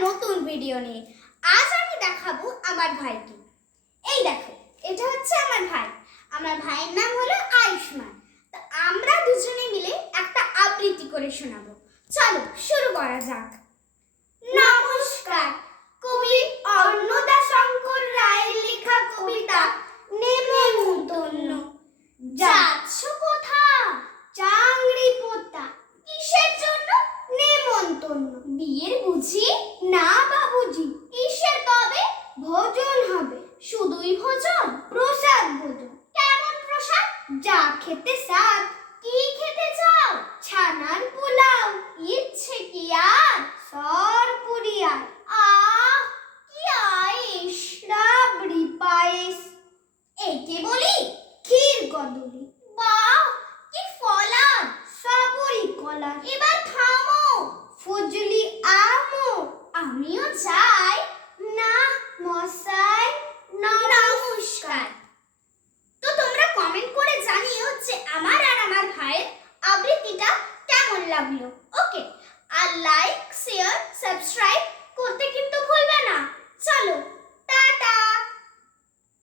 নতুন ভিডিও নিয়ে। আজ আমি দেখাবো আমার ভাইকে। এই দেখো, এটা হচ্ছে আমার ভাই। আমার ভাইয়ের নাম হলো আয়ুষ্মান। তো আমরা দুজনে মিলে একটা আবৃত্তি করে শোনাবো। চলো শুরু করা যাক। নমস্কার। কবি অন্নদাশঙ্কর রায়ের লেখা কবিতা নেমন্তন্ন। যাচ্ছ কোথা? চাংড়ি পোতা। কিসের জন্য? নেমন্তন্ন। বিয়ের বুঝি? না বাবুজি। কিসের তবে? ভোজন হবে। শুধুই ভোজন? প্রসাদ ভোজন। কেমন প্রসাদ? যা খেতে সাথ। কি খেতে চাও? ছানার পোলাও। ইচ্ছে কি আর? সর পুরিয়ার। আহ, কি আয়েশ! রাবড়ি পায়েস। একে বলি ক্ষীর কদলি। বাহ, কি ফলাদ! সাবরি কলা। এবার থামো। ফজলি আমও। আমিও চাই। না মশাই, নমস্কার। তো তোমরা কমেন্ট করে জানিও যে আমার আর আমার ভাইয়ের আবৃত্তিটা কেমন লাগলো। ওকে, আর লাইক, শেয়ার, সাবস্ক্রাইব করতে কিন্তু ভুলবে না। চলো, টাটা।